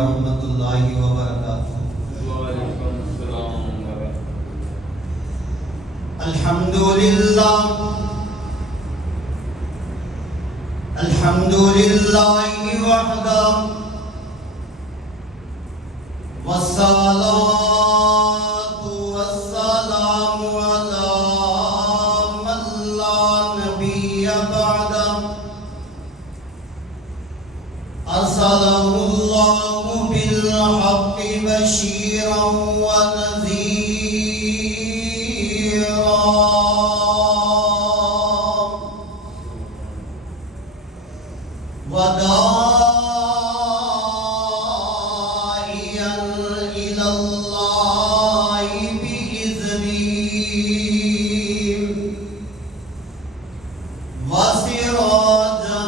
ورحمۃ اللہ وبرکاتہ۔ وعلیکم السلام ورحمۃ الحمد للہ وحدہ والصلاة والسلام علی من لا نبی بعدہ ارسلہ اللہ بالحق بشیرا ونذیرا وداعیا الی اللہ بإذنہ وسراجا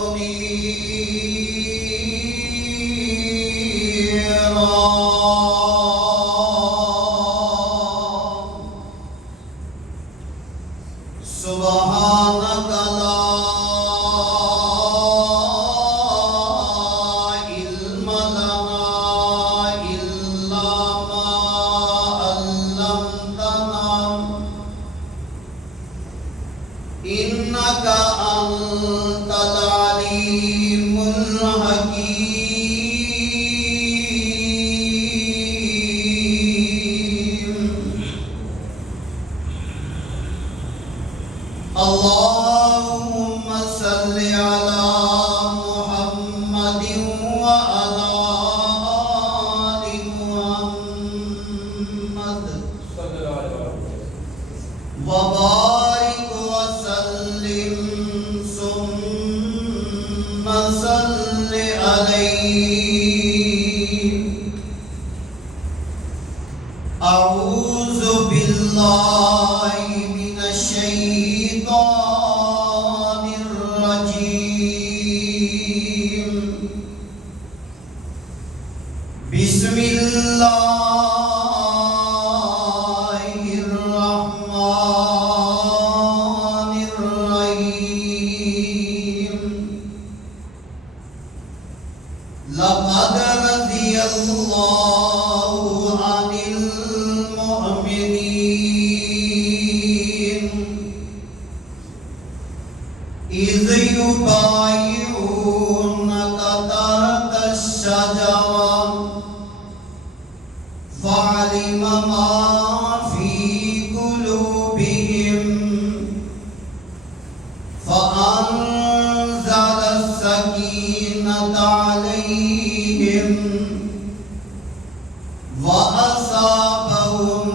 منیرا۔ سبحانک لا علم لنا الا ما علمتنا انک انت العلیم الحکیم۔ اللهم صل على محمد وعلى آل محمد وبارك وسلم ثم صل عليه۔ أعوذ بالله من الشيطان الرجيم۔ بسم الله الرحمن الرحيم۔ لقد رضي الله عن المؤمنين إذ يبايعونك تحت الشجرة فعلم ما في قلوبهم فأنزل السكينة عليهم وأصابهم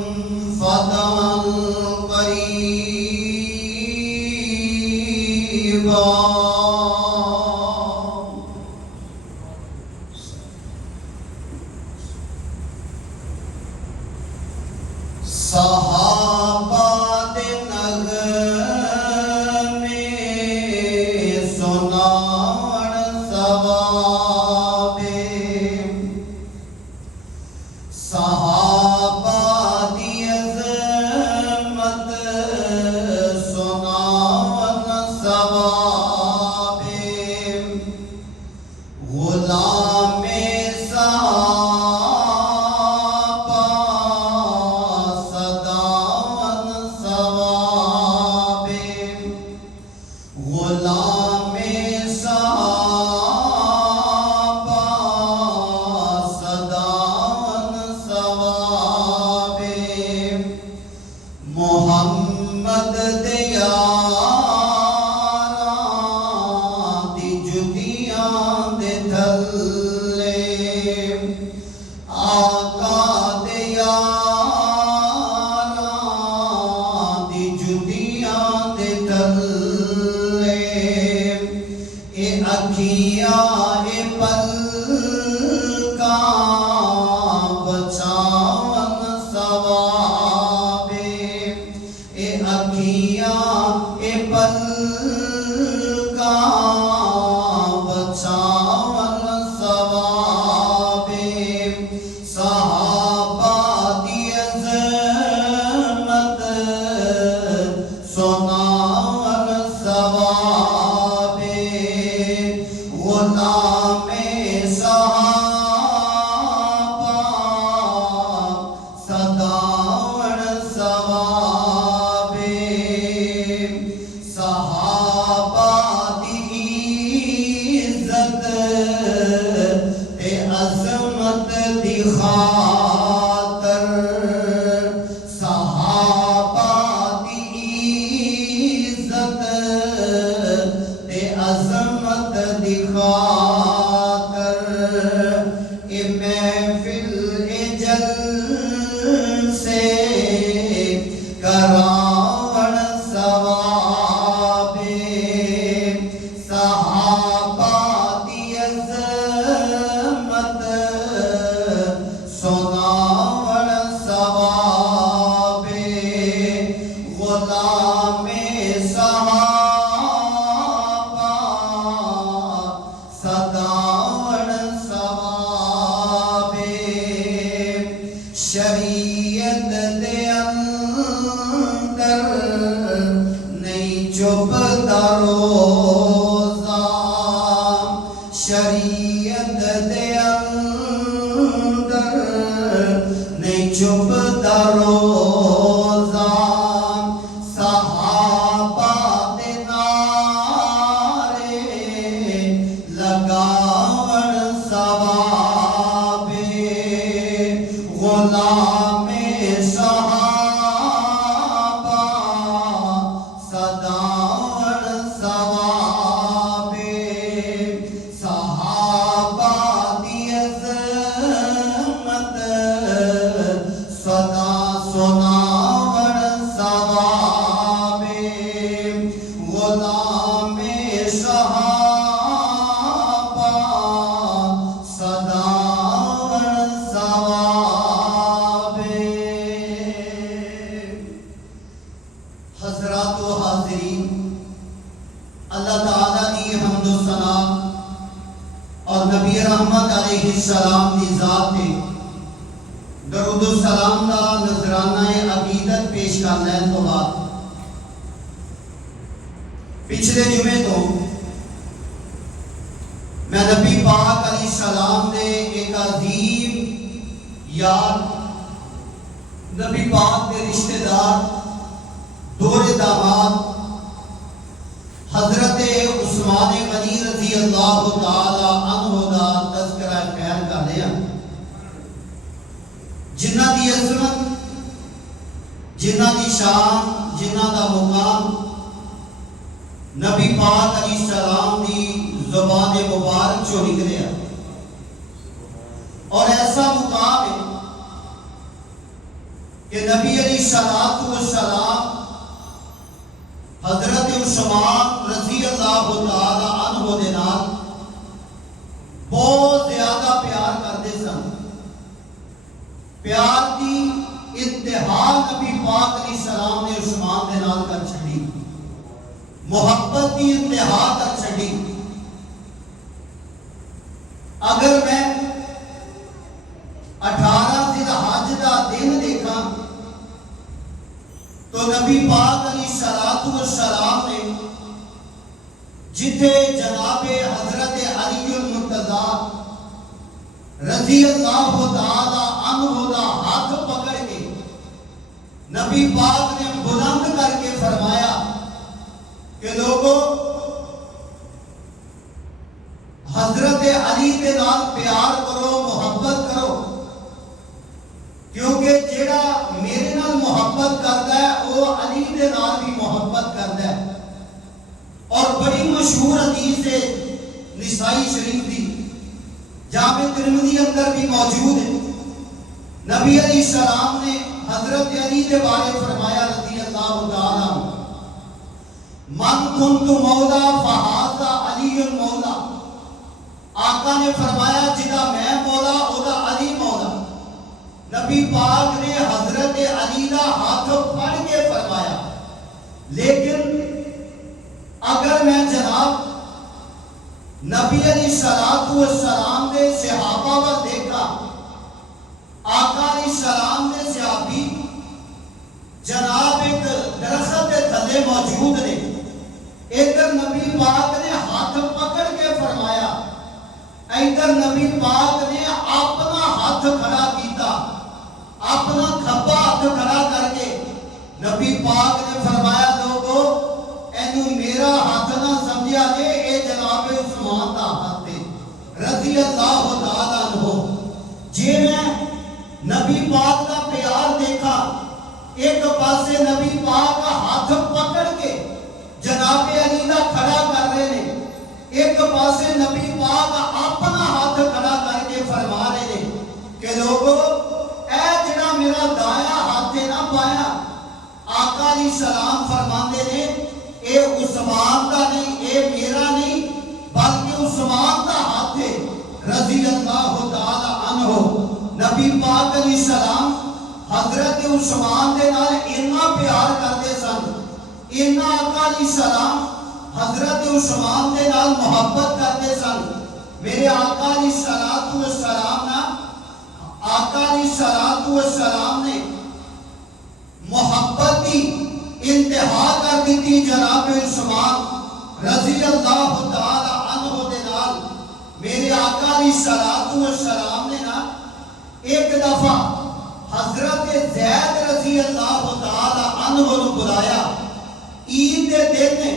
فتحا قريبا۔ صحابہ دے نغمے سناون ثوابے دی خاطر صحابہ دی عزت تے عظمت دی خاطر اے محفل اجل سے کراون ثواب صحابہ دی عظمت سناون ثواب غلام صحابہ صداون ثواب شریعت دے اندر نہیں چبھتا روزہ شریعت دے اندر نہیں چبھتا روزہ صحابہ دے نعرے لگاون ثواب غلام صحابہ صداون ثواب صحابہ دی عظمت صدا سناون ثواب غلام صحابہ صداون ثواب حضرات و حاضرین اللہ تعالیٰ کی حمد و ثنا اور نبی رحمت علیہ السلام کی ذات تے درود و سلام دا نذرانہ عقیدت پیش کرنے تو بعد پچھلے جمعے تو میں نبی پاک علیہ السلام دے ایک عظیم یار نبی پاک دے رشتہ دار دور داماد حضرت عثمان غنی رضی اللہ تعالی عنہ دا تذکرہ خیر کر لیا جنہ دی عظمت جنہ دی شان جنہ دا مقام نبی پاک علیہ السلام دی زبان مبارک چو نکلیا اور ایسا مقام ہے کہ نبی علیہ السلام حضرت عثمان رضی اللہ تعالی عنہ دے نال بہت زیادہ پیار کرتے سن پیار دی انتہا نبی پاک علیہ السلام نے عثمان دے نال کر چھڑی محبت کی انتہا کر چھڑی اگر میں 18 ذی الحج دا دن دیکھا تو نبی پاک علیہ السلام نے جتھے جناب حضرت علی المرتضیٰ رضی اللہ تعالی عنہ دا ہاتھ پکڑ کے نبی پاک نے بلند کر کے فرمایا کہ لوگوں حضرت علی کے نال پیار کرو محبت کرو کیونکہ جیڑا میرے نال محبت کرتا ہے وہ علی دے نال بھی محبت کرتا ہے اور بڑی مشہور حدیث ہے نسائی شریف دی جامع ترمذی اندر بھی موجود ہے نبی علیہ السلام نے حضرت علی کے بارے فرمایا رضی اللہ تعالی عنہ من کنت مولا فہذا علی المولا آقا نے فرمایا جدا میں مولا اودا علی مولا نبی پاک نے حضرت علی کا ہاتھ پھڑ کے فرمایا لیکن اگر میں جناب نبی علیہ السلام نے صحابہ کو دیکھا آقا علیہ السلام نے صحابی جناب ایک درخت کے تھلے موجود نے ادھر نبی پاک نے ہاتھ پکڑ کے فرمایا ادھر نبی پاک نے اپنا ہاتھ کھڑا کیتا اپنا کھبا ہاتھ کھڑا کر کے نبی پاک نے فرمایا لوگو اینو میرا ہاتھ نہ سمجھا جے اے جناب عثمان دا ہاتھ ہے رضی اللہ تعالیٰ عنہ جی میں نبی پاک کا پیار دیکھا. ایک پاسے نبی پاک کا ہاتھ پکڑ کے جناب علی دا کھڑا کر رہے ہیں, ایک پاسے نبی پاک اپنا ہاتھ کھڑا کر کے فرما رہے ہیں کہ لوگو اے جڑا میرا دایا ہاتھ نہ پایا. آقا علیہ السلام فرماندے نے اے عثمان دا نہیں, اے میرا نہیں, بلکہ عثمان دا ہاتھ ہے رضی اللہ تعالی عنہ. نبی پاک علیہ السلام حضرت عثمان دے نال اتنا پیار کرتے سن, اتنا آقا علیہ السلام حضرت عثمان دے نال محبت کرتے سن. میرے آقا علیہ السلام نا آقا علیہ السلام نے محبت کی انتہا کر دیتی جناب عثمان رضی اللہ تعالی عنہ دے نال. میرے آقا علیہ السلام نے نا ایک دفعہ حضرت زید رضی اللہ تعالی عنہ کو بلایا. عید دے دن نے,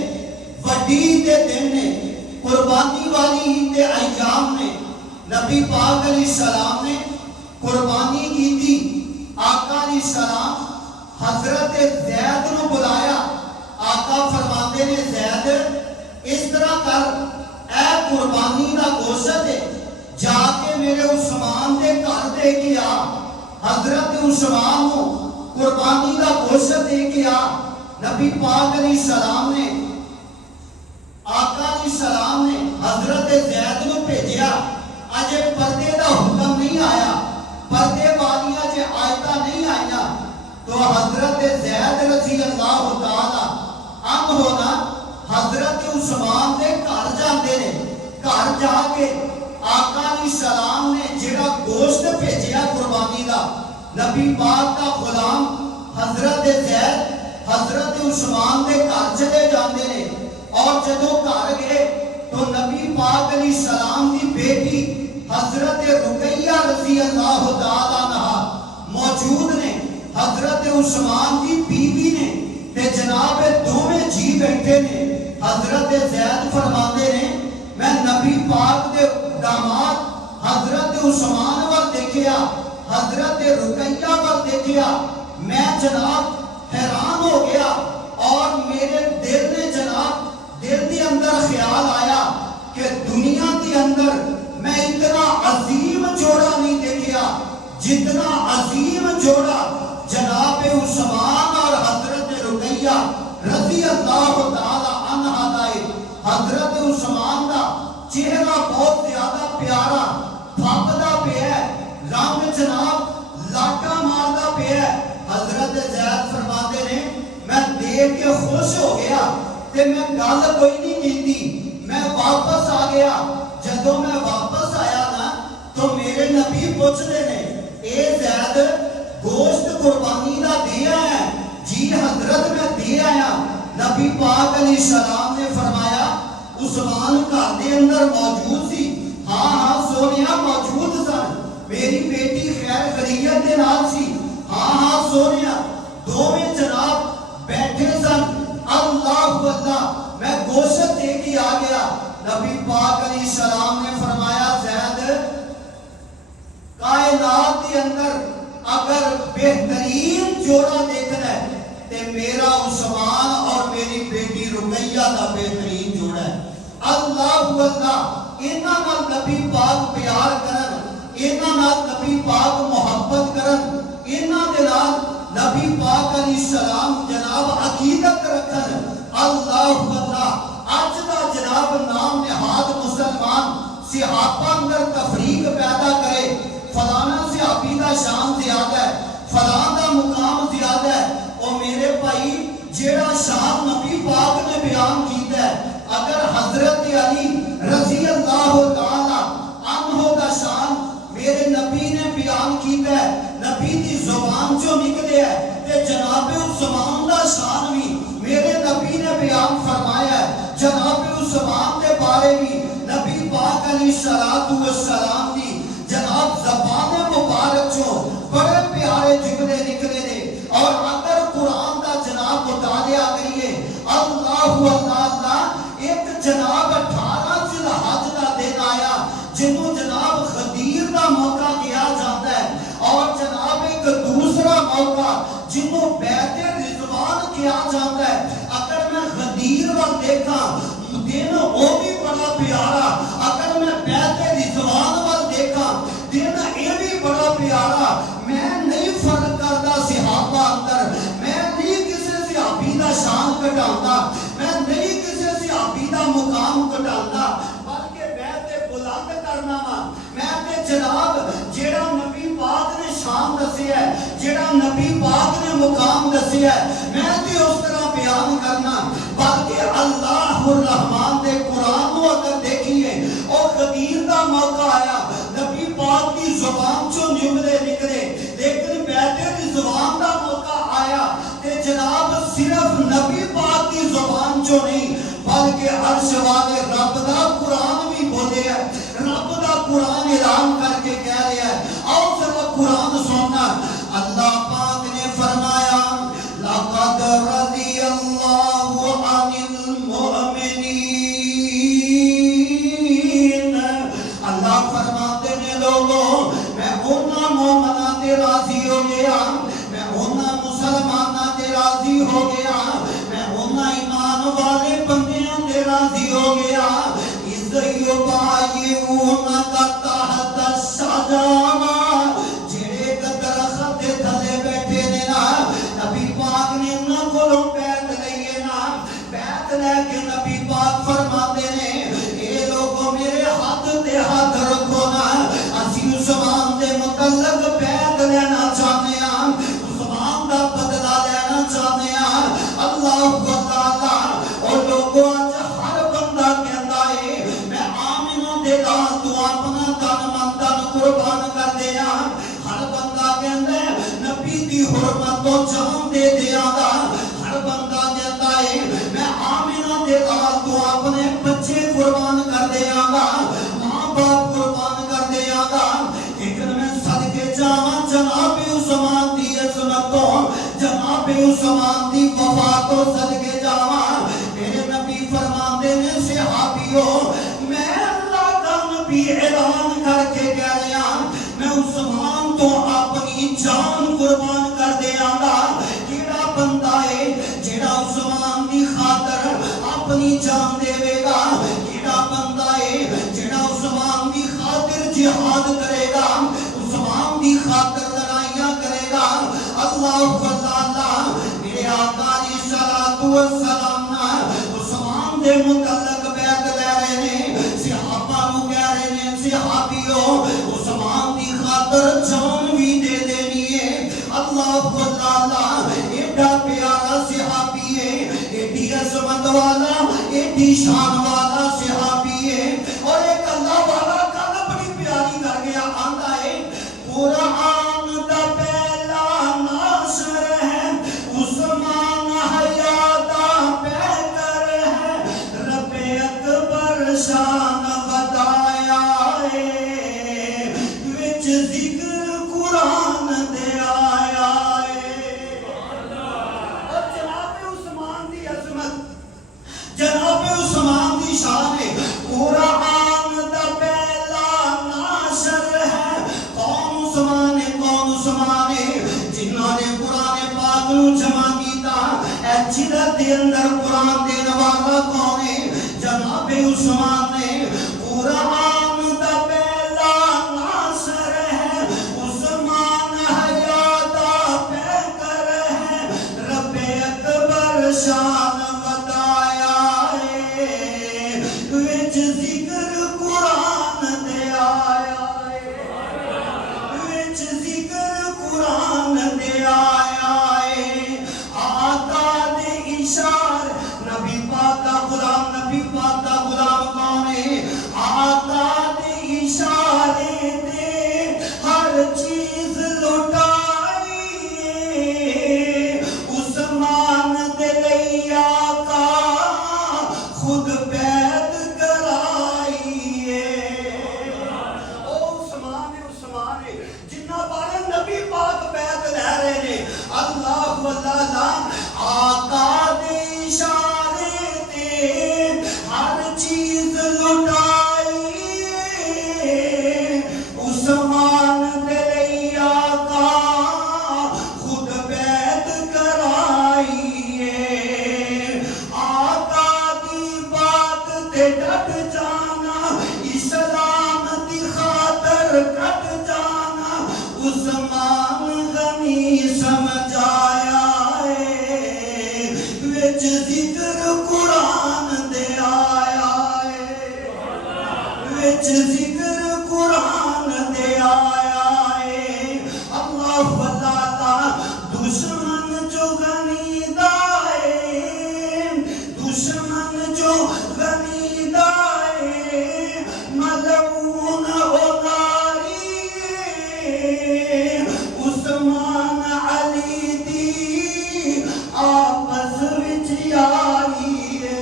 وڈی عید دے دن نے, قربانی والی عید دے ایام نے نبی پاک علیہ السلام نے قربانی کی تھی. آقا علیہ السلام حضرت زید کو بلایا. آقا فرماتے نے زید اس طرح کر, اے قربانی دا گوشت ہے جا کے میرے عثمان دے گھر دے کے آ. حضرت عثمان کو قربانی دا گوشت دے کے آ. نبی پاک علیہ السلام نے آقا علیہ السلام نے حضرت زید کو بھیجیا. اجے پردے دا حکم نہیں آیا, پردے والی اجے آیتاں نہیں آئیاں, تو حضرت زید رضی اللہ تعالی عنہ نا حضرت عثمان دے گھر جاندے نے. گھر جا کے آقا علیہ السلام نے جڑا گوشت بھیجیا قربانی دا, نبی پاک کا غلام حضرت زید حضرت عثمان دے گھر چلے جاندے نے. اور جدوں گھر گئے تو نبی پاک علیہ السلام دی بیٹی حضرت رقیہ رضی اللہ تعالی عنہا موجود نے, حضرت عثمان دی بیوی نے, تے جناب دوویں جی بیٹھے نے. حضرت زید فرماندے نے میں نبی پاک دے داماد حضرت عثمان ور دیکھیا, حضرت رقیہ ور دیکھیا, میں جناب حیران ہو گیا. اور میرے دل نے جناب دل دی اندر خیال آیا کہ دنیا دی اندر میں اتنا عظیم جوڑا نہیں دیکھیا جتنا عظیم جوڑا جناب عثمان اور حضرت رقیہ رضی اللہ تعالی عنہا دا ہے. حضرت عثمان دا چہرہ بہت زیادہ پیارا پھپدا پیا ہے, رنگ جناب لاٹا ماردا پیا ہے. حضرت زید فرماتے نے میں دیکھ کے خوش ہو گیا تے میں گل کوئی نہیں کیتی, میں واپس آ گیا. جدوں میں واپس آیا نا تو میرے نبی پوچھتے نے اے زید گوشت قربانی دا دیا ہے؟ جی حضرت میں دے آیا. نبی پاک علیہ السلام نے فرمایا عثمان گھر دے اندر موجود سی؟ ہاں ہاں سونیا موجود سن. میری بیٹی خیر خیریت دے نال سی؟ ہاں ہاں سونیا. دوویں جناب بیٹھے سن. اللہ اللہ میں گوشت دے کے آ گیا. نبی پاک علیہ السلام نے فرمایا زید کائنات کے اندر اگر بہترین جوڑا دیکھنا ہے تے میرا عثمان اور میری بیٹی رقیہ دا بہترین جوڑا ہے. اللہ اللہ انہاں نال نبی پاک پیار کرن, انہاں نال نبی پاک محبت کرن, انہاں دے نال نبی پاک علیہ السلام جناب عقیدت رکھن. اللہ اللہ اج دا جناب نام نہاد مسلمان صحابہ اندر تفریق پیدا کرے, فلانا صحابی دا شان زیادہ ہے, فلاں دا مقام زیادہ ہے. او میرے بھائی جیڑا شان نبی پاک نے بیان کیتا ہے, اگر حضرت علی رضی اللہ تعالی عنہ دا شان میرے نبی نے بیان کیتا ہے, نبی دی زبان چوں نکلے ہے, تے جناب عثمان دا شان بھی میرے نبی نے بیان فرمایا ہے. جناب عثمان دے بارے بھی نبی پاک علیہ السلام دی جناب زبان مبارک چوں بڑے پیارے جملے نکلے نے. اور اگر قرآن دا جناب مطالعہ کریے اللہ اللہ ایک جناب 18 ذی الحج دا دن آیا جنوں جناب غدیر دا موقع کیا جاتا ہے, اور جناب وہ بھی بڑا پیارا. اگر میں بیت رضوان وال دیکھا دن یہ بھی بڑا پیارا. میں نہیں فرق کرتا صحابہ اندر, میں نہیں کسی صحابی دا شان گھٹاؤندا, میں نہیں کسی صحابی دا مقام گھٹاؤندا, بلکہ میں تے بلند کرنا وا. میں تے جناب جیڑا نبی پاک نے شان دسیا ہے, جیڑا نبی پاک نے مقام دسیا ہے, میں تے اس طرح بیان کرنا. بلکہ اللہ الرحمن دے قرآن کو اگر دیکھیے اور غدیر دا موقع آیا, نبی پاک کی زبان چوں جملے نکلے, لیکن بیت رضوان دا موقع آیا تے جناب صرف نبی پاک کی زبان چوں نہیں بلکہ عرش والے رب دا قرآن بھی بولے ہے. رب دا قرآن اعلان کر کے کہہ رہا ہے. آؤ ذرا قرآن سننا. اللہ پاک نے فرمایا لَقَدْ رَضِيَ اللَّهُ عَنِ الْمُؤْمِنِينَ. اللہ فرماتے نے لوگوں میں انہاں مومناں تے راضی ہو گیا, میں انہاں مسلماناں تے راضی ہو گیا, میں انہاں ایمان والے بندیاں تے راضی ہو گیا. اِذْ يُبَايِعُونَكَ تَحْتَ الشَّجَرَةِ, جڑے درخت دے تھلے بیٹھے نے نا, نبی پاک نے انہاں کولوں بیعت لئی نا, بیعت لے کے نبی پاک فرماتے نے اے لوگوں میرے ہاتھ تے ہاتھ رکھو نا, اسی عثمان دے متعلق بیعت لینا چاہتے ہیں, عثمان دا بدلہ لینا چاہتے ہیں. اللہ تعالیٰ اور لوگوں آج ہر بندہ کہتا ہے میں آمینہ دے لال تو اپنا تن من تن قربان کر دیا. ہر بندہ کہتا ہے نبی دی حرمت تو جان دے دیا گا. ہر بندہ کہتا ہے میں آمینہ دے لال تو اپنے بچے قربان کر دیا گا, ماں باپ قربان کر دیا گا. لیکن میں صدقے جاواں جناب عثمان دی عظمتوں, جناب عثمان دی وفا تو صدقے جاواں. میرے نبی فرماندے نے صحابیوں میں اللہ کا نبی اعلان کر کے کہہ رہا میں عثمان تو اپنی جان قربان کر دیا گا. کیڑا بندہ ہے جیڑا عثمان دی خاطر اپنی جان دے گا, کیڑا بندہ ہے جیڑا عثمان دی خاطر جہاد کرے گا, عثمان دی خاطر لڑائیاں کرے گا. اللہ تعالیٰ میرے آقا علیہ الصلوۃ والسلام عثمان دے متعلق بیعت لے رہے ہیں, صحابہ کو کہہ رہے ہیں صحابیوں عثمان دی خاطر جان بھی دے دینی ہے. اللہ تعالیٰ ایڈا پیارا صحابی ہے, ایڈی عظمت والا, ایڈی شان والا صحابی ہے. اور ایک اللہ والا گل بڑی پیاری کر گیا, آندا ہے قرآن دا پہلا ناصر ہے عثمان, حیات پیکر ہے رب اکبر شان ودایا ہے, وچ ذکر قرآن دے آیا ہے. اور جناب عثمان دی عظمت, جناب عثمان دی شان ہے. قرآن دا پہلا ناشر ہے کون عثمان ہے, کون عثمان ہے جنہوں نے قرآن پاک نو جمع کیتا. اے جدت دے اندر قرآن دین والا کون ہے, جناب عثمان نے. قرآن دا پہلا ناصر ہے عثمان, حیات پیکر ہے رب اکبر شان ودایا ہے, وچ ذکر قرآن دے آیا ہے, وچ ذکر قرآن دے آیا ہے. آقا دے اشار نبی پاک دا غلام, نبی پاک دا غلام کون ہے, آقا دے اشارے دے ہر چیز لٹائی ہے. عثمان دے لئی آقا خود بیعت کرائی ہے. او عثمان ہے, عثمان ہے جنہ بارے نبی پاک بیعت لے رہے نے. اللہ تعالیٰ آقا دے اشارے تے ہر چیز لٹائی ہے. عثمان دے لئی آقا خود بیعت کرائی ہے. آقا دی بات تے عثمان علی دی آپس وچ یاری ہے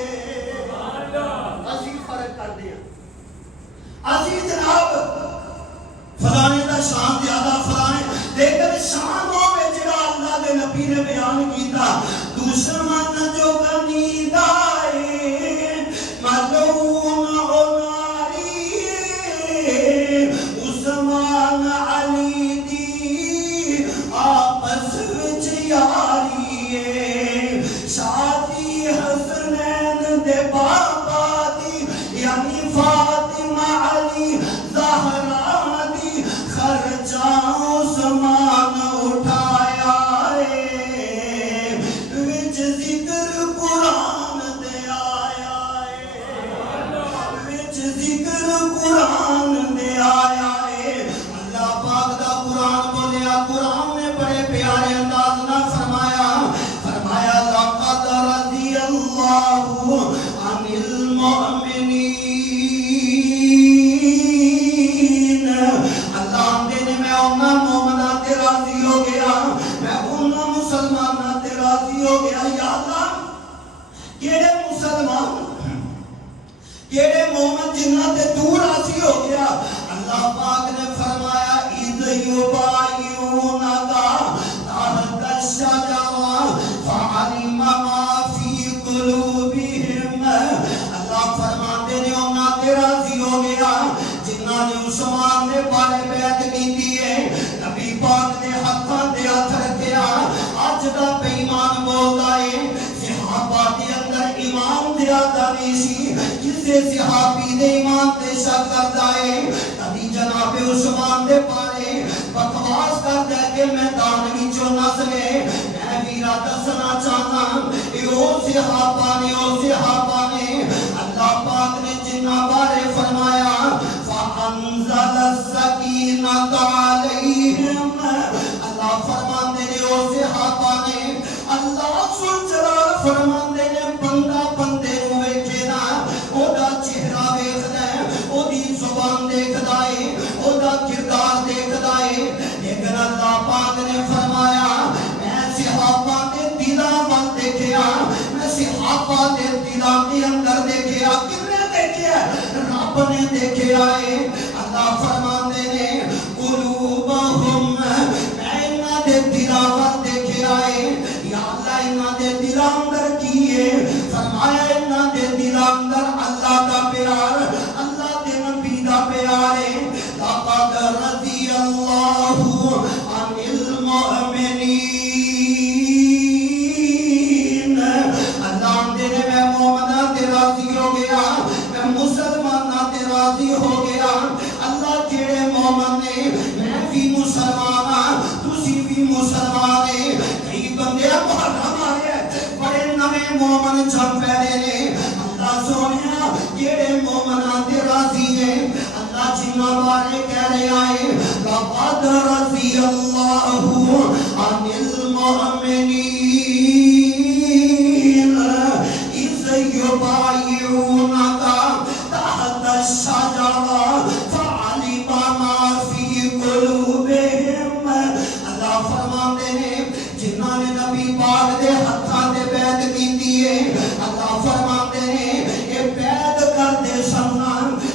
اسی فرق کر دیا اسی جناب فلانے دا شان زیادہ فلانے لیکن شان ہوے جڑا اللہ دے نبی نے بیان کیتا دشمن جو بنی دائے ملعون عناری عثمان علی دی آپس وچ یاری شادی حسنین دے بابا دی یعنی فاطمہ علی زہرا دی خرچہ عثمان اٹھایا وچ ذکر قرآن دے آیا وچ ذکر قرآن دے آیا اللہ پاک دا قرآن بولیا قرآن نے بڑے پیارے انداز نہ فرمایا لقد رضی اللہ عن المؤمنین اللہ آندے نے میں انہاں مومناں تے راضی ہو گیا میں انہاں مسلماناں تے راضی ہو گیا یا اللہ کیڑے مسلمان کیڑے مومن جنہاں تے تو راضی ہو گیا اللہ پاک نے فرمایا اذ یبایعونک تحت الشجرہ فعلم ما فی قلوبہم اللہ فرماتے نے انہاں تے راضی ہو گیا جنہاں نے عثمان دے بارے بیعت کیتی ہے نبی پاک نے ہتھاں تے ہاتھ رکھیا اج دا بے ایمان بولدا ہے صحابہ دے اندر ایمان زیادہ نہیں سی کسے صحابی دے ایمان تے شک کردا ہے کبھی جناب عثمان دے بارے بکواس کردا ہے کہ میدان وچوں نسلے میں ویرا دسنا چاہنا اے او صحابہ نے اللہ پاک نے جنہ بارے فرمایا فانزل السکینۃ علیہم اللہ فرماندے نے او صحابہ نے اللہ ذو جلال فرماندے نے بندہ بندے نو ویکھے نا او دا چہرہ ویکھدا ہے او دی زبان دیکھدا ہے او دا کردار دیکھدا ہے لیکن اللہ پاک نے فرمایا میں صحابہ دے دلاں ول دیکھیا میں صحابہ دے دلاں دے اندر دیکھیا کنے دیکھیا رب نے دیکھیا ہے اللہ فرماندے نے قلوبہم میں انہاں دے دلاں ول دیکھیا ہے یا اللہ انہاں دے دلاں اندر کی ہے فرمایا انہاں دے دلاں اندر اللہ دا پیار اللہ دے نبی دا پیار ہے لقد رضی اللہ عن المؤمنین اللہ اندے نے میں مومنہ تے راضی ہو گیا میں مسلمانہ تے راضی ہو گیا اللہ جیڑے مومن نے میں بھی مسلمان ہاں تسی بھی مسلمان ہے کئی بندے محرم آئے بڑے نوے مومن جم پہلے نے اللہ سونیا جیڑے مومنہ تے راضی ہے اللہ جنہ بارے کہہ رہے آئے لقد رضی اللہ عن المؤمنین اذ یبایعونک تحت الشجرہ فعلم ما فی قلوبہم اللہ فرماتے ہیں جنہاں نے نبی پاک دے ہتھاں تے بیعت کیتی ہے اللہ فرماتے ہیں اے بیعت کردے سمنا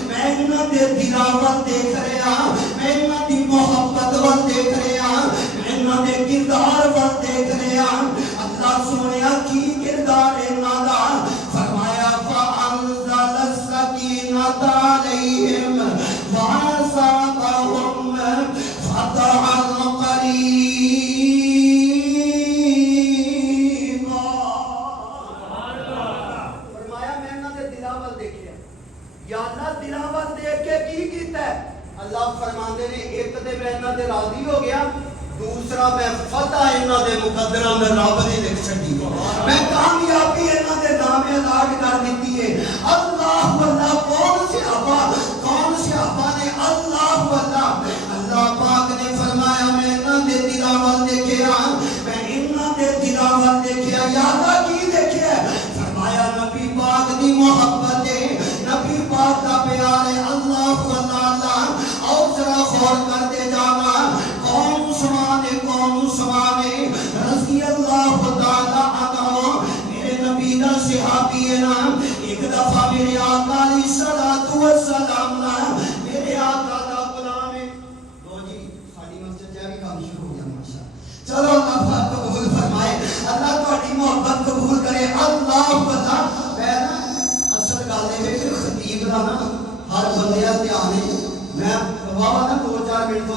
میں انہاں دے دلاں ول دیکھ رہا میں انہاں دی محبت ول دیکھ رہا میں انہاں دے کردار ول دیکھ رہا اللہ سونیا کی کردار انہاں دا فرمایا فانزل السکینۃ علیہم وَأَصَابَهُمْ فَتْحًا قَرِيبًا فرمایا میں انہاں دے دلاں ول دیکھیا یا اللہ دلاں ول دیکھ کے کی کیتا ہے اللہ فرماندے نے ایک تے میں انہاں دے راضی ہو گیا دوسرا میں فتح انہاں دے مقدراں دے رب دی لکھ چھڈی میں کامیابی انہاں دے نام اعلان کر دتی ہے اللہ اللہ کون صحابہ نے اللہ اللہ پاک نے فرمایا میں انہاں دے دلاں ول دیکھیا میں انہاں دے دلاں ول دیکھیا یا اللہ کی دیکھیا فرمایا نبی پاک دی محبت ہے نبی پاک دا پیار ہے اللہ اللہ اور ذرا غور کرتے جانا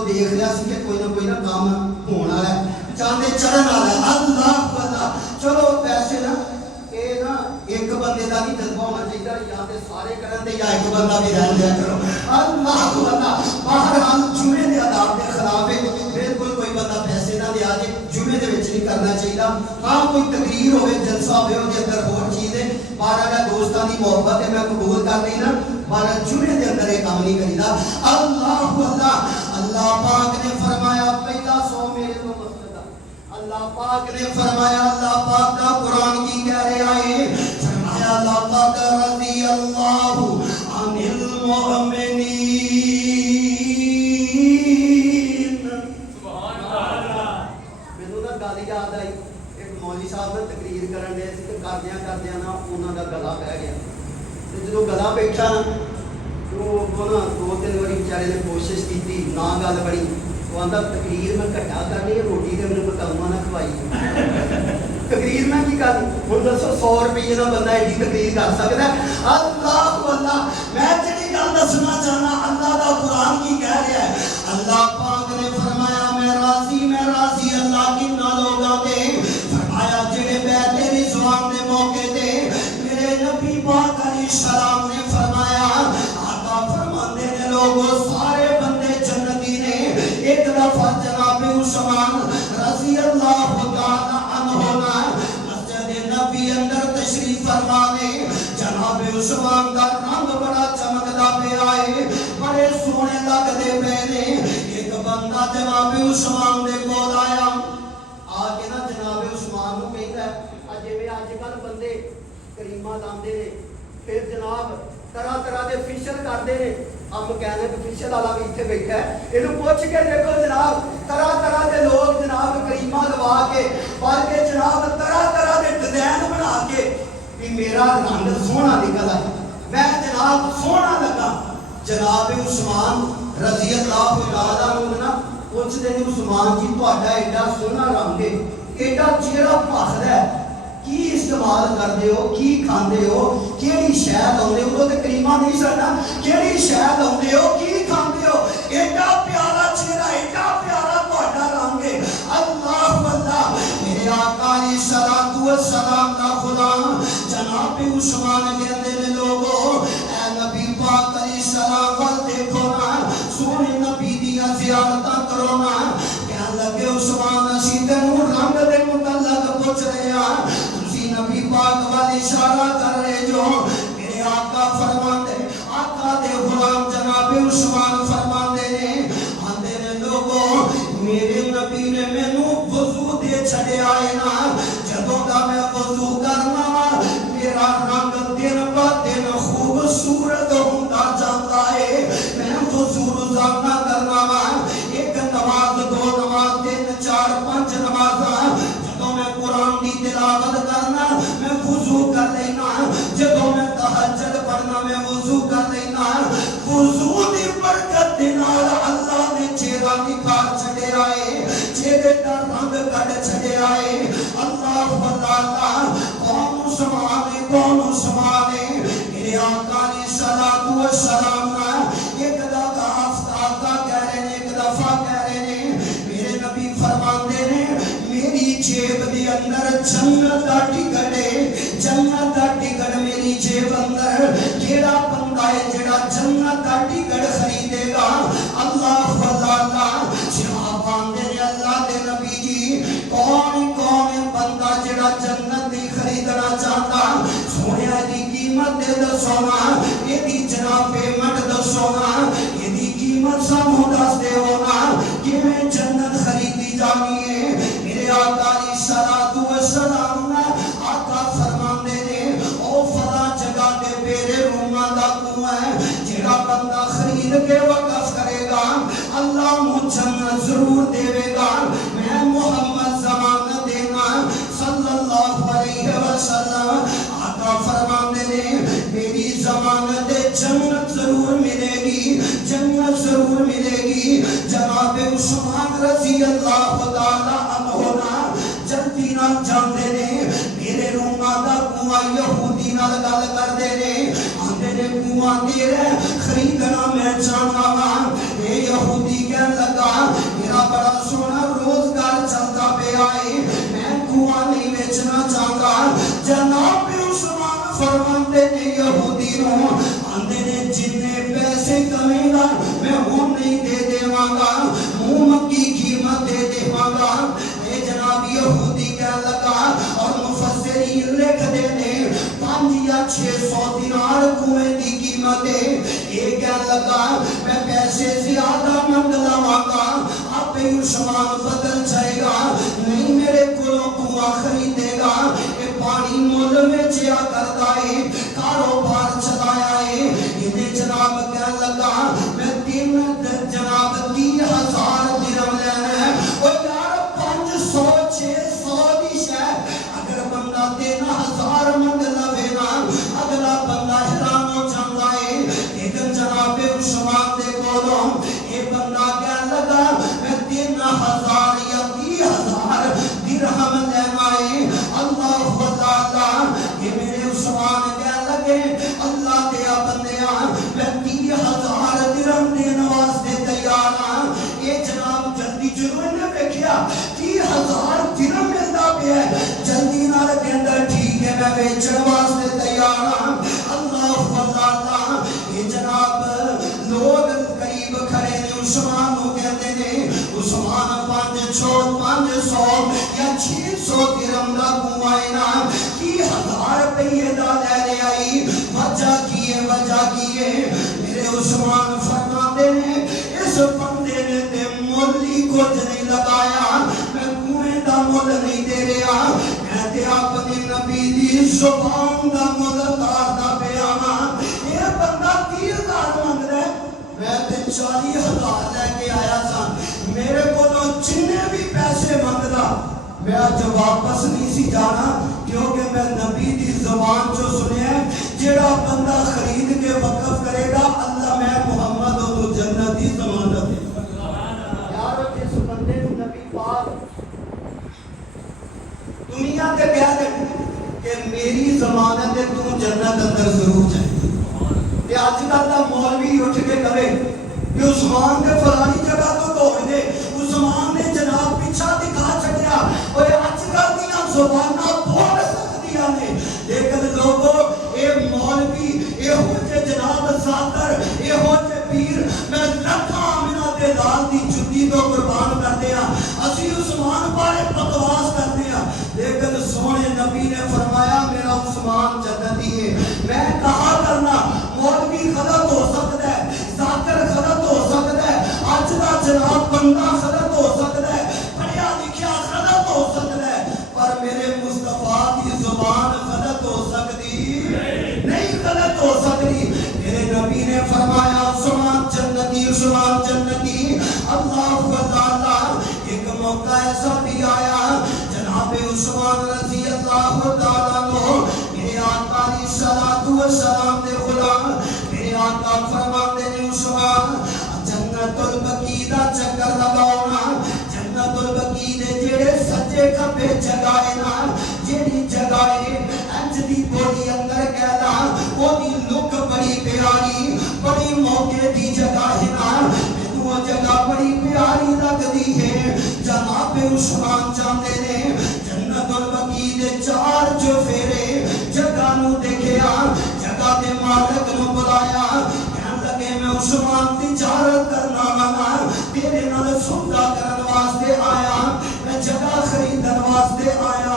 دیکھ رہا سی کہ کوئی نہ کام ہونے والا ہے چاندے چڑھن والا ہے اللہ اللہ چلو ویسے نا یہ نا ایک بندے کا نہیں جذبہ ہونا چاہیے یا تے سارے کرن تے یا ایک بندہ بھی رہ لیا کرو اللہ اللہ بہرحال جمعے دے آداب دے خلاف ہے بالکل کوئی بندہ پیسے نہ دیا جے جمعے دے وچ نہیں کرنا چاہیے ہاں کوئی تقریر ہوے جلسہ ہوے او دے اندر ہور چیز ہے بہرحال دوستاں دی محبت ہے میں قبول کر لئی نا بہرحال جمعے دے اندر یہ کام نہیں کریدا اللہ اللہ اللہ پاک نے فرمایا پہلا سو میرے تو اللہ پاک نے فرمایا اللہ پاک کا قرآن کی کہہ رہا ہے فرمایا لقد رضی اللہ عن المؤمنین سبحان اللہ مینوں نا گل یاد آئی ایک مولوی صاحب نے تقریر کرن دے سی تے کردیاں نا انہاں دا گلا بہ گیا تے جدوں گلا بیٹھا نا وہ نا دو تین واری بیچارے نے کوشش کی نہ گل بڑی وہ آندا تقریر میں گھٹا کرنی ہے روٹی تے میرے بتاؤں نہ کھوائی تقریر میں کی کر ہن دسو 100 روپے دا بندہ ایڈی تقریر کر سکدا ہے اللہ اللہ میں جڑی گل دسنا چاہنا اللہ دا قرآن کی کہہ رہا ہے اللہ پاک نے فرمایا میں راضی اللہ کنا لوگاں تے فرمایا جڑے بیٹھے رضوان دے موقع تے میرے نبی پاک علیہ السلام نے فرمایا آقا فرماندے نے لوگوں سارے بندے جنتی نے ایک دفعہ جناب عثمان رضی اللہ تعالی عنہ مسجد نبی اندر تشریف فرما نے جناب عثمان کا رنگ بڑا چمکدا پیا ہے بڑے سونے لگدے پے نے ایک بندہ جناب عثمان دے کول آیا آ کے نا جناب عثمان نو کہندا ہے جویں اج کل بندے کریمہ لاندے نے پھر جناب طرح دے فیشل کردے نے ہم کہنے کہ فیشل والا بھی اتنے بیٹھا ہے یہ پوچھ کے دیکھو جناب طرح دے لوگ جناب کریمہ لوا کے بلکہ جناب طرح دے ڈیزائن بنا کے بھی میرا رنگ سونا نکلا ہے میں جناب سونا لگا جناب عثمان رضی اللہ تعالیٰ عنہ نا پوچھتے ہیں عثمان جی تہاڈا ایڈا سونا رنگ ہے ایڈا چہرہ بھخدا ہے کی استعمال کرتے ہو کی کھاندے ہو کیڑی شے لاندے ہو تے کریمہ نہیں سڑنا کیڑی شے لاندے ہو کی کھاندے ہو ایڈا پیارا چہرہ ایڈا پیارا تہاڈا رنگ ہے اللہ اللہ میرے آقا علیہ الصلوۃ والسلام دا خدا جناب عثمان کہندے نے لوگو اے نبی پاک علیہ السلام ول دیکھو نا سونے نبی دی زیارتاں کرو نا کہن لگے عثمان اسی تینوں رنگ دے متعلق پوچھ رہے ہیں نبی پاک والے اشارہ کر رہے جو میرے آقا فرماندے آقا دے غلام جناب عثمان فرماندے نے آندے نے لوگوں میرے نبی نے مینوں وضو دے چھڑے آئے نا جدوں دا میں وضو کرنا میرا رنگ دن با دن خوبصورت ہوندا جاندا ہے میں وضو روزانہ کرنا وا ایک نماز دو نماز تین چار پانچ نمازاں جدوں میں قرآن دی تلاوت کرنا میں وضو کر لینا جدوں میں تہجد پڑھنا میں وضو کر لینا وضو دی برکت دے نال اللہ نے چہرہ نکھار چھڑے آئے چہرے دا رنگ کٹ چھڑے آئے اللہ اللہ کون سمانے میرے آقا علیہ الصلوۃ والسلام ایک دفعہ کہہ رہے ہیں ایک دفعہ کہہ رہے ہیں میرے نبی فرماندے نے میری جیب دے اندر جنت دا ٹکٹ ہے جنت دا ٹکٹ میری جیب اندر کیڑا بندہ ہے جڑا جنت دا ٹکٹ خریدے گا اللہ اللہ جواب آندے نے اللہ دے نبی جی کون بندہ جڑا جنت دی خریدنا چاہتا سونے دی قیمت دے دسو نا ایدی جناب پیمنٹ دسو نا ایدی قیمت سانو دس دے ہو نا کیویں جنت خریدی جانی ہے میرے آقا علیہ الصلوۃ والسلام آقا فرماندے نے او فلاں جگہ دے میرے روماں دا کنواں ہے جڑا بندہ خرید کے وقف کرے گا اللہ مجھ جنت ضرور دے گا میں محمد زمان دینا صلی اللہ علیہ وسلم آقا فرماندے نے میری ضمانت جنت ضرور ملے گی جنت ضرور ملے گی جناب عثمان رضی اللہ تعالی عنہ جلدی نال جاندے نے میرے روماں دا کنواں یہودی نال گل کردے نے آندے نے کنواں تیرے خریدنا میں چاہنا وا اے یہودی کہنے لگا میرا بڑا سونا روزگار چلتا پہ آئے میں کنواں نہیں بیچنا چاہتا جناب عثمان فرماتے نے یہودی نو آندے نے جتنے پیسے کمے گا میں وہ نہیں دے دیواں گا منہ مکی قیمت دے دیواں گا اے جناب یہودی کہنے لگا اور مفسرین لکھ دے نے 5 یا 600 دینار کنویں دی قیمت ہے یہ کہنے لگا میں پیسے زیادہ منگ لواں گا اب عثمان بدل جائے گا نہیں میرے کولوں کنواں خریدے گا یہ پانی مول میں چیا کرتا ہے کاروبار چلایا ہے انہیں جناب کہنے لگا میں 30,000 درہم لینا ہے اور یار 500 600 دی شے اگر بندہ 3,000 منگ لوے نا اگلا بندہ حیران ہو جاتا ہے لیکن جناب عثمان دے کولوں یہ بندہ کہنے لگا میں 3,000 یا 30,000 درہم لینا ہے اللہ اللہ یہ میرے عثمان کہنے لگے اللہ دیا بندیا میں 30,000 درہم دینے واسطے تیار ہاں یہ جناب جلدی جنہوں نے دیکھیا 30,000 درہم ملتا پہ ہے جلدی نہ کہندا ٹھیک ہے میں بیچن واسطے تیار ہاں اللہ اللہ یہ جناب لوگ قریب کھڑے نے عثمان کو کہتے نے عثمان 500 یا 600 درہم دا کنوائنا 30,000 روپے دا لے آئی وجہ کیے میرے عثمان فرماتے نے اس بندے نے تے مولی کچھ نہیں لگایا میں کنویں دا مول نہیں دے رہا میں تے اپنی نبی دی زبان دا مول تاردا پیا یہ بندہ 30,000 منگ رہا ہے میں تے 40,000 لے کے آیا تھا میرے کو تو جننے بھی پیسے منگدا میں آج واپس نہیں سی جانا کیونکہ میں نبی دی زبان جو سنے ہیں جڑا بندہ خرید کے وقف کرے گا اللہ میں محمد و جنت دی ضمانت ہے یار جس بندے کو نبی پاک دنیا تے کہہ دے کہ میری ضمانت ہے تو جنت اندر ضرور جائے تے اج کل دا مولوی اٹھ کے کہے کہ عثمان کے فلانی جگہ تو توڑ دے عثمان نے جناب پیچھا دکھا چھڑیا اور اج کل دیاں زباناں بہت سختیاں نے لیکن لوگوں اے مولوی اے ہو جے جناب ذاتر اے ہو جے پیر میں لکھاں آمنہ دے لال دی جتی تو قربان کر دیا اسی عثمان بارے بکواس کر دیا لیکن سونے نبی نے فرمایا میرا عثمان جنتی ہے میں کہا کرنا مولوی غلط ہو سکتا ہے ذاتر غلط ہو سکتا ہے آج کا جناب بندہ غلط ہو سکتا ہے پڑھیا لکھیا غلط ہو سکتا ہے پر میرے مصطفیٰ کی زبان غلط ہو سکتی نہیں غلط ہو سکتی میرے نبی نے فرمایا عثمان جنتی اللہ اللہ ایک موقع ایسا بھی آیا جناب عثمان رضی اللہ تعالیٰ عنہ میرے آقا علیہ الصلوۃ والسلام دے غلام میرے آقا فرماتے نے عثمان جنت البقیع دا چکر لگاؤنا جنت البقیع دے جڑے سجے کھبے جگہ ہے نا جیڑی جگہ ہے انج دی بولی اندر کہلا او دی لک بڑی پیاری بڑی موقع دی جگہ ہے نا وہ جگہ بڑی پیاری لگدی ہے جناب عثمان چاہتے نے جنت البقیع دے 4 جو پھیرے جگہ نو دیکھیا جگہ دے مالک نو بلایا کہن لگے میں عثمان تجارت کرنا منا تیرے نال سودا کرن واسطے آیا میں جگہ خریدن واسطے آیا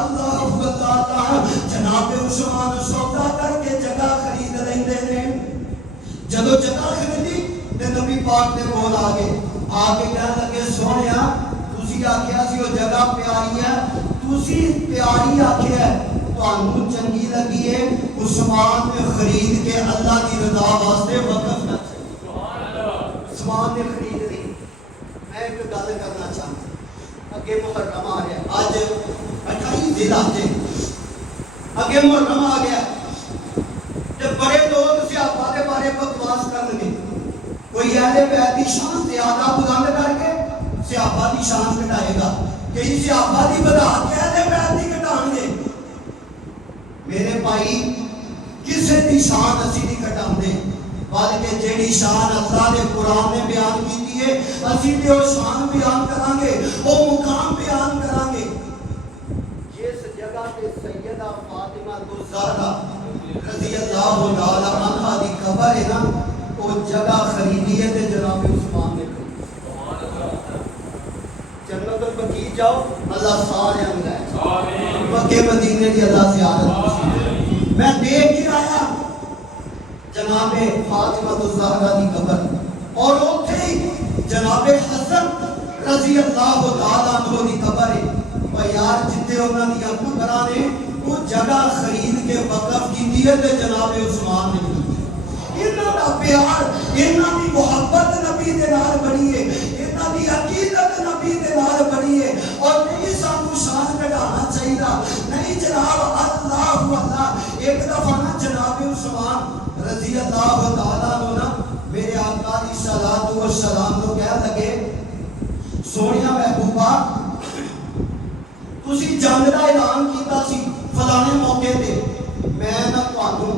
اللہ اللہ جناب عثمان سودا کر کے جگہ خرید لیندے نے جدو جگہ خریدی تے نبی پاک دے کول آگے کہنے لگے سونیا تسی آکھیا سی وہ جگہ پیاری ہے تسی پیاری آکھیا ہے تانوں چنگی لگی ہے عثمان نے خرید کے اللہ دی رضا واسطے وقف نہ سبحان اللہ عثمان نے خرید لی میں ایک گل کرنا چاہتا اگے محرم آ گیا آج 28 ذی الحجہ اگے محرم آ گیا تے بڑے لوگ صحابہ دے بارے بکواس کرن گے کوئی اہل بیت کی شان زیادہ بلند کر کے صحابہ کی شان گھٹائے گا کئی صحابہ کی بڑھا کے اہل بیت کی گھٹان گے میرے بھائی کسی کی شان اسی نہیں گھٹاندے بلکہ جیڑی شان اللہ نے قرآن نے بیان کی ہے اسی بھی وہ شان بیان کریں گے، وہ مقام بیان کریں گے۔ جس جگہ تے سیدہ فاطمہ الزہرا رضی اللہ تعالی عنہا دی قبر ہے نا، وہ جگہ خریدی ہے تے جناب عثمان نے خریدی۔ جنت البقیع جاؤ، اللہ سارے اندر مکے مدینے دی اللہ زیارت۔ میں دیکھ کے آیا جناب فاطمہ الزہرا دی قبر، اور اوتھے ہی جناب حسن رضی اللہ تعالی عنہ دی قبر ہے۔ اور یار جتے انہاں دی قبراں نے وہ جگہ خرید کے وقف کیتی ہے تے جناب عثمان نے کی۔ انہاں دا پیار، انہاں دی محبت نبی دے نال بنی ہے، انہاں دی عقیدت نبی دے نال بنی ہے، اور نہیں سانو شان کڈانا چاہیے، نہیں جناب اللہ اللہ۔ ایک دفعہ نا جناب عثمان رضی اللہ تعالیٰ عنہ نا میرے آقا علیہ الصلوۃ والسلام کو کہہ لگے، سونیا محبوبہ تسی جنگ دا اعلان کیتا سی فلانے موقع تے، میں نہ تانوں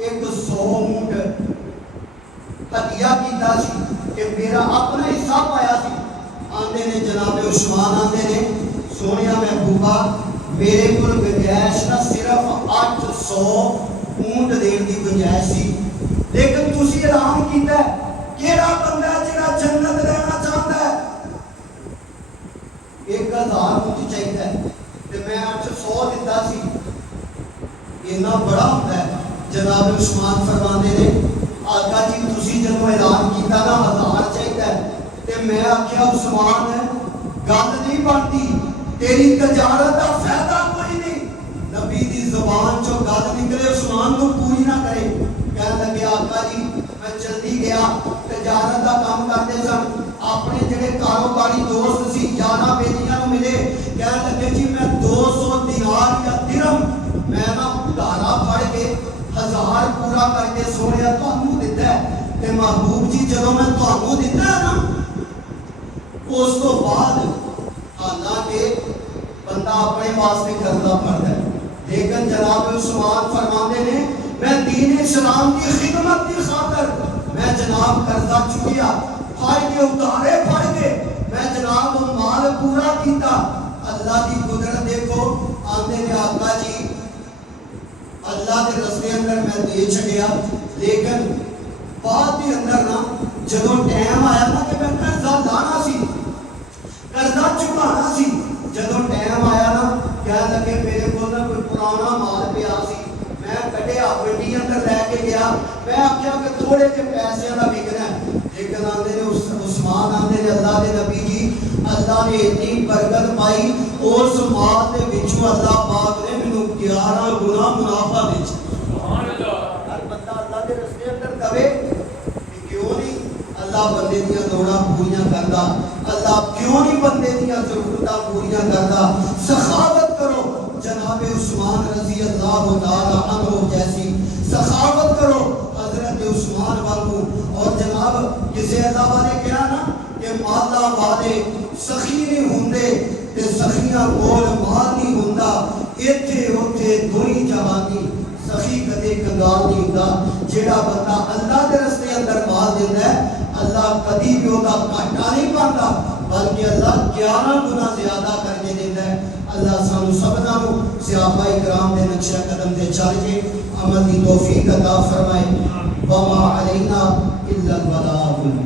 100 اونٹ ہدیہ کیتا سی کہ میرا اپنا حصہ پایا سی۔ آندے نے جناب عثمان آندے نے سونیا محبوبہ میرے کول گنجائش نہ صرف 800 اونٹ دین دی گنجائش سی، لیکن تسی اعلان کیتا ہے کیڑا بندہ جڑا جنت رہنا چاہتا ہے 1000 اونٹ چاہیے تے میں 800 دیتا سی، اتنا بڑا ہوتا ہے۔ جناب عثمان فرماندے نے آقا جی تسی جدوں اعلان کیتا نا 1000 چاہیے تے میں آکھیا عثمان گل نہیں بنتی، تیری تجارت دا فائدہ کوئی نہیں۔ نبی دی زبان چوں گل نکلے عثمان تو پوری نہ کرے، کہنے لگے آقا جی میں جلدی گیا تجارت دا کام کرتے سن، اپنے جڑے کاروباری دوست سی یاراں بیلیاں نوں ملے، کہنے لگے جی میں 200 دینار یا درہم میں نا ادھارا پڑ کے 1000 پورا کر کے سونیا تانوں دتا ہے تے محبوب جی جدوں میں تانوں دتا ہے نا اس تو بعد حالانکہ بندہ اپنے واسطے کرنا پڑتا ہے، لیکن جناب عثمان فرماندے نے میں دین اسلام کی خدمت کی خاطر میں جناب قرضہ چکیا، پھڑ کے اتارے پھڑ کے میں جناب مال پورا کیتا۔ اللہ کی قدرت دیکھو، آندے نے آقا جی اللہ کے رستے اندر میں دے چھڑیا، لیکن بعد کے اندر نا جدوں ٹائم آیا نا کہ میں قرضہ لانا سی، قرضہ چکانا سی، جدوں ٹائم آیا نا کہنے لگے میرے کو نا کوئی پرانا مال پیا سی، میں کڈیا گڈی اندر لے کے گیا، میں آخیا کہ تھوڑے سے پیسے کا وکنا ہے، لیکن آندے نے عثمان آندے نے اللہ کے نبی جی اللہ نے اتنی برکت پائی اس مال کے وچوں اللہ پاک نے مینوں 11 گنا منافع دتا۔ سبحان اللہ۔ ہر بندہ اللہ کے رستے اندر کہے کہ کیوں نہیں اللہ بندے دیاں دوڑاں پوریاں کردا، اللہ کیوں نہیں بندے دیاں ضرورتاں پوریاں کردا۔ سخاوت کرو جناب عثمان رضی اللہ تعالی عنہ جیسی، سخاوت کرو حضرت عثمان والوں۔ اور جناب کسی اللہ والے کہا نا کہ مالا والے سخی نہیں ہوندے تے سخیاں کول مال نہیں ہوندا، ایتھے اوتھے دوئی جہانی سخی کدے کنگال نہیں ہوندا۔ جیڑا بندہ اللہ دے رستے اندر مال دیندا ہے اللہ کدی بھی اودا گھاٹا نہیں پاندا، بلکہ اللہ 11 گنا زیادہ کر کے دیندا ہے۔ اللہ سانو سبنا نو صحابہ کرام دے نقشہ قدم تے چل کے عمل دی توفیق عطا فرمائے۔ وما علینا الا البلاغ۔